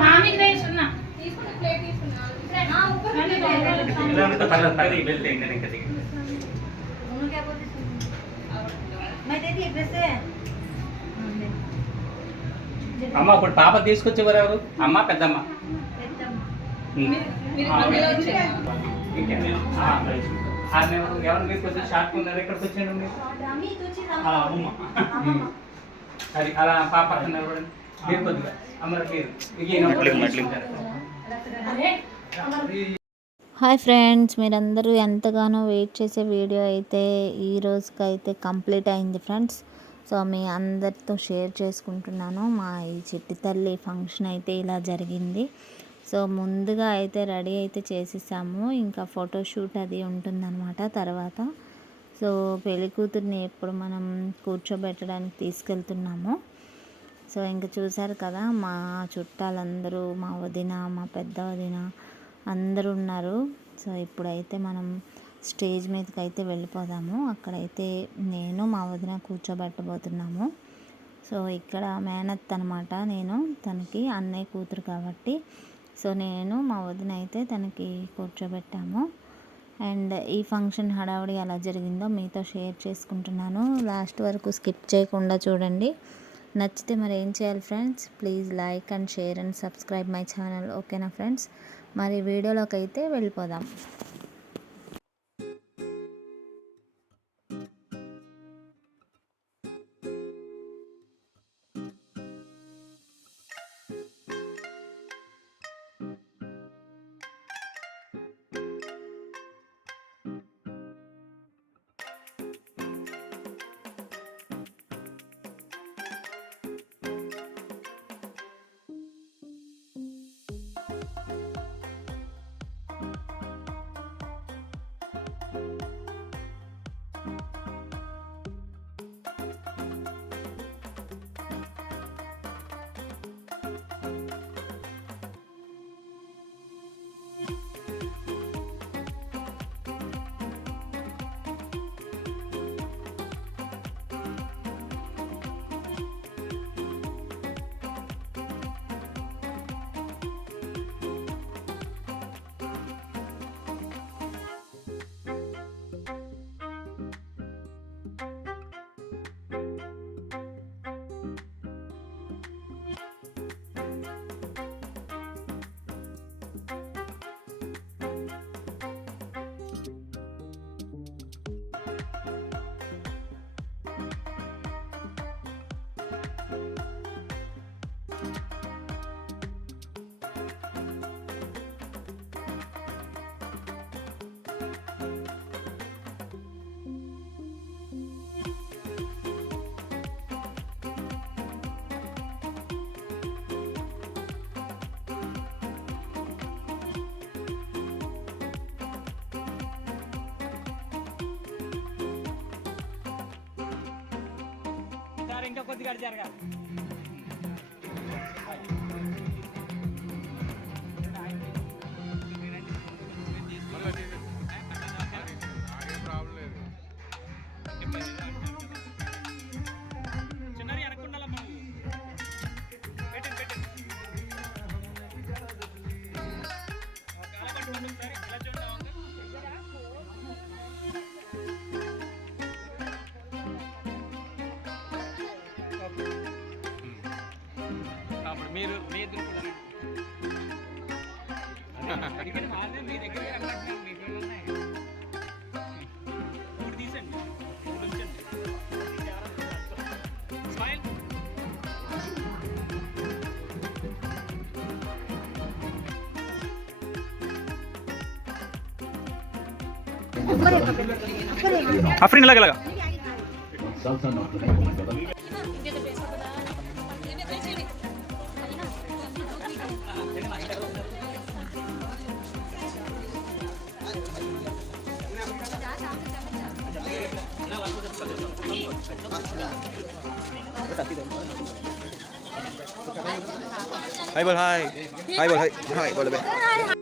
మామికి రేసున్నా తీసుకున్న ప్లేట్ తీసుకున్నా అమ్మ ఇప్పుడు పాప తీసుకొచ్చేవారు ఎవరు? అమ్మ పెద్దమ్మ. ఎవరు మీకు కొంచెం షార్ప్ ఉన్నారు? ఎక్కడికి వచ్చాను మీరు? అది అలా పాప మీరు కొద్దిగా అమ్మ హాయ్ ఫ్రెండ్స్, మీరందరూ ఎంతగానో వెయిట్ చేసే వీడియో అయితే ఈ రోజుకి అయితే కంప్లీట్ అయింది ఫ్రెండ్స్. సో మీ అందరితో షేర్ చేసుకుంటున్నాను. మా ఈ చిట్టి తల్లి ఫంక్షన్ అయితే ఇలా జరిగింది. సో ముందుగా అయితే రెడీ అయితే చేసేసాము. ఇంకా ఫోటోషూట్ అది ఉంటుందన్నమాట తర్వాత. సో పెళ్లి కూతుర్ని ఎప్పుడు మనం కూర్చోబెట్టడానికి తీసుకెళ్తున్నాము. సో ఇంకా చూసారు కదా, మా చుట్టాలందరూ, మా వదిన, మా పెద్ద వదిన అందరూ ఉన్నారు. సో ఇప్పుడైతే మనం స్టేజ్ మీదకి అయితే వెళ్ళిపోదాము. అక్కడైతే నేను మా వదిన కూర్చోబెట్టబోతున్నాము. సో ఇక్కడ మేనత్ అనమాట, నేను తనకి అన్నయ్య కూతురు కాబట్టి సో నేను మా వదిన అయితే తనకి కూర్చోబెట్టాము. అండ్ ఈ ఫంక్షన్ హడావుడి ఎలా జరిగిందో మీతో షేర్ చేసుకుంటున్నాను. లాస్ట్ వరకు స్కిప్ చేయకుండా చూడండి. నచ్చితే మరి ఏం చేయాలి friends, please like and share and subscribe my channel. ఓకేనా ఫ్రెండ్స్, మరి వీడియోలోకి అయితే వెళ్ళిపోదాం. ఇంకా కొద్దిగా జరగా చిన్నది అనుకుండాలమ్మా. పెట్టండి మీరు మీ ఇద్దరు మీ దగ్గర మూడు తీసండి, మూడు ఉంచండి. స్మైల్. అఫ్రీన్ ఇలాగ Hai bol hai. Hai bol hai. Hai bol lebih.